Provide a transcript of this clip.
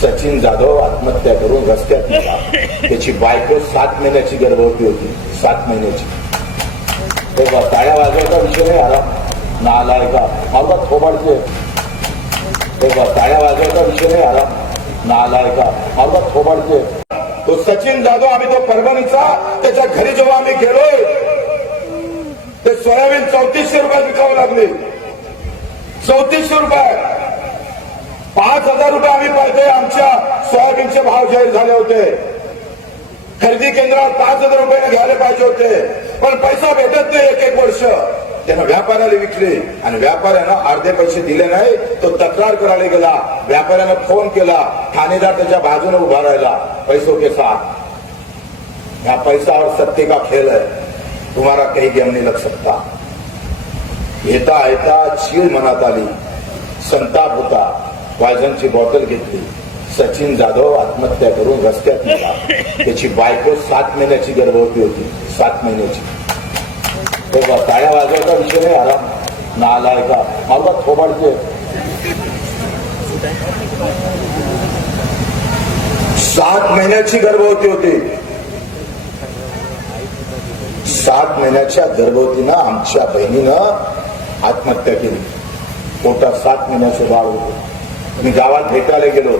सचिन जाधव आत्महत्या करून रस्त्यात निघाला त्याची बायको सात महिन्याची गर्भवती होती. सात महिन्याची. तेव्हा टाळ्या वाजवायचा विषय नाही आला. ना आलाय का मला थोबाडचे तेव्हा टाळ्या वाजवायचा विषय नाही आला. ना आलाय का मला थोबाडचे तो सचिन जाधव आम्ही तो परभणीचा. त्याच्या घरी जेव्हा आम्ही गेलोय ते सोयाबीन चौतीसशे रुपयात विकावं लागले. चौतीसशे रुपये मध्ये आमच्या सोयाबीनचे भाव जाहीर झाले होते. खरेदी केंद्रावर पाच हजार रुपयाने घ्यायला पाहिजे होते. पण पैसा भेटत नाही एक एक वर्ष. त्यानं व्यापाऱ्याला विकले आणि व्यापाऱ्यानं अर्धे पैसे दिले नाही तो तक्रार करायला गेला. व्यापाऱ्यानं फोन केला ठाणेदार त्याच्या बाजूने उभा राहिला. पैसो के साथ. ह्या पैसा और सत्य का खेळ है तुम्हाला काही गेम नाही लग सकता. येता येता चीड मनात आली. संताप होता. पॉयझनची बॉटल घेतली. सचिन जाधव आत्महत्या करून रस्त्यात गेला. त्याची बायको सात महिन्याची गर्भवती होती. सात महिन्याची. तेव्हा टाळ्या वाजवायचा विषय नाही आला ना आलाय का मला थोबाडते सात महिन्याची गर्भवती होती. सात महिन्याच्या गर्भवतीनं आमच्या बहिणीनं आत्महत्या केली. पोटात सात महिन्याचे बाळ होते. मी गावात भेटायला गेलो